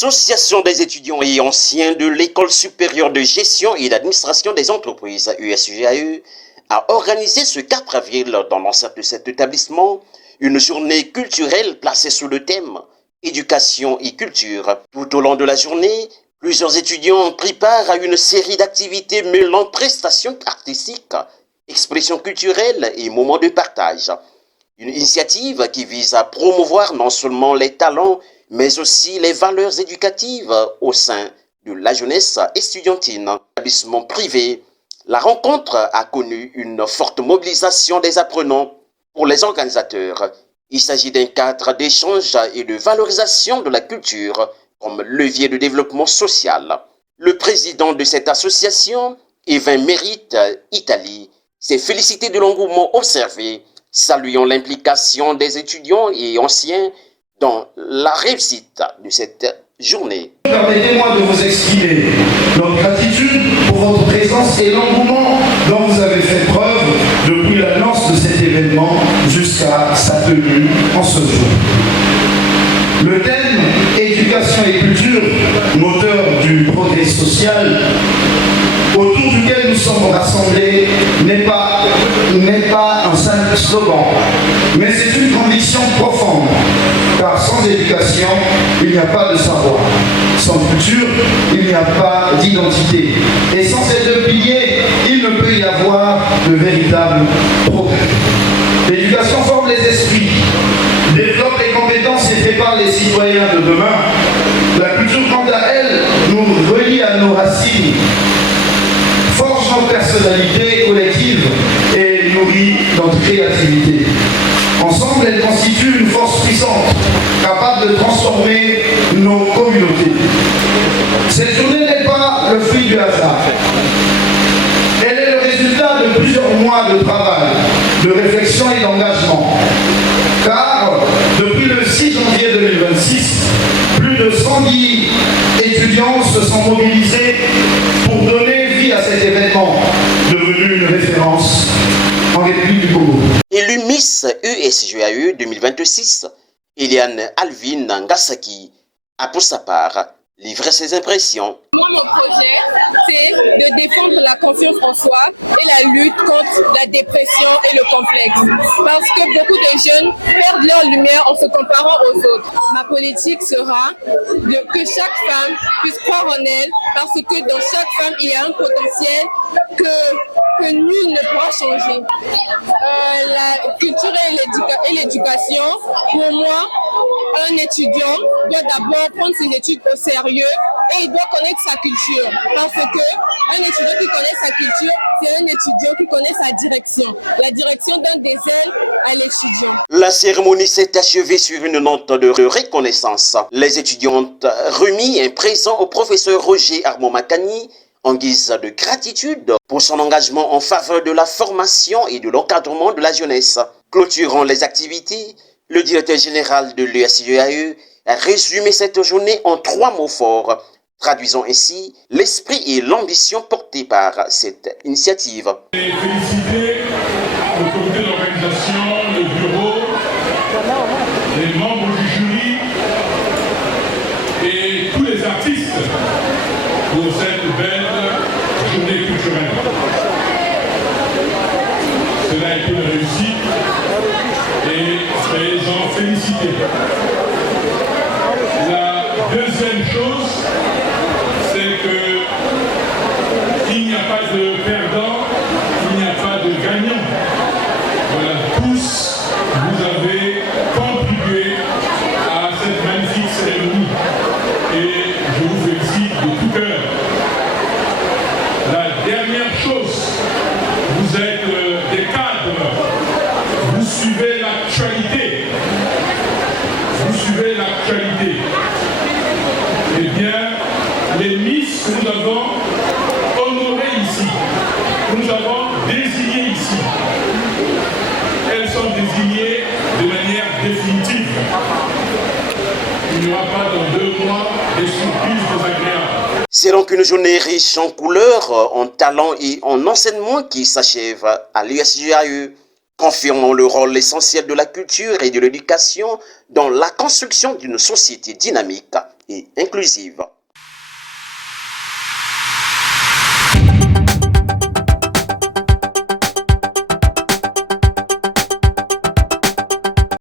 L'Association des étudiants et anciens de l'École supérieure de gestion et d'administration des entreprises, USGAE, a organisé ce 4 avril dans l'enceinte de cet établissement une journée culturelle placée sous le thème « Éducation et culture ». Tout au long de la journée, plusieurs étudiants ont pris part à une série d'activités mêlant prestations artistiques, expressions culturelles et moments de partage. Une initiative qui vise à promouvoir non seulement les talents, mais aussi les valeurs éducatives au sein de la jeunesse estudiantine. Établissement privé, la rencontre a connu une forte mobilisation des apprenants. Pour les organisateurs, il s'agit d'un cadre d'échange et de valorisation de la culture comme levier de développement social. Le président de cette association, Evin Mérite Italie, s'est félicité de l'engouement observé, saluant l'implication des étudiants et anciens dans la réussite de cette journée. Permettez-moi de vous exprimer notre gratitude pour votre présence et l'engouement dont vous avez fait preuve depuis l'annonce de cet événement jusqu'à sa tenue en ce jour. Le thème éducation et culture, moteur du progrès social, autour duquel nous sommes rassemblés, n'est pas un simple slogan, mais c'est une conviction profonde, car sans éducation, il n'y a pas de savoir. Sans culture, il n'y a pas d'identité. Et sans ces deux piliers, il ne peut y avoir de véritable progrès. L'éducation forme les esprits, développe les compétences et prépare les citoyens de demain. La culture, quant à elle, nous relie à nos racines, forge notre personnalité collective et nourrit notre créativité. Ensemble, elle constitue une force puissante, capable de transformer nos communautés. Cette journée n'est pas le fruit du hasard. Elle est le résultat de plusieurs mois de travail, de réflexion et d'engagement. Car, depuis le 6 janvier 2026, plus de 110 étudiants se sont mobilisés pour donner vie à cet événement, devenu une référence en République du Congo. Élue Miss USGAE 2026, Eliane Alvin Ngasaki a pour sa part livré ses impressions. La cérémonie s'est achevée sur une note de reconnaissance. Les étudiants ont remis un présent au professeur Roger Armand Makani en guise de gratitude pour son engagement en faveur de la formation et de l'encadrement de la jeunesse. Clôturant les activités, le directeur général de l'USGAE a résumé cette journée en 3 mots forts, traduisant ainsi l'esprit et l'ambition portés par cette initiative. Féliciter le comité d'organisation, le bureau, les membres du jury et tous les artistes pour cette belle journée culturelle. Cela a été une réussite et soyez-en félicités. La deuxième chose, c'est qu'il n'y a pas de perdant, il n'y a pas de gagnant. Voilà, tous, vous avez contribué à cette magnifique cérémonie et je vous félicite de tout cœur. La dernière chose, vous êtes des cadres, vous suivez l'actualité. Vous suivez l'actualité. Eh bien, les Miss que nous avons honorées ici, que nous avons désignées ici, elles sont désignées de manière définitive. Il n'y aura pas dans 2 mois des surprises désagréables. C'est donc une journée riche en couleurs, en talents et en enseignements qui s'achève à l'USGAE, confirmant le rôle essentiel de la culture et de l'éducation dans la construction d'une société dynamique et inclusive.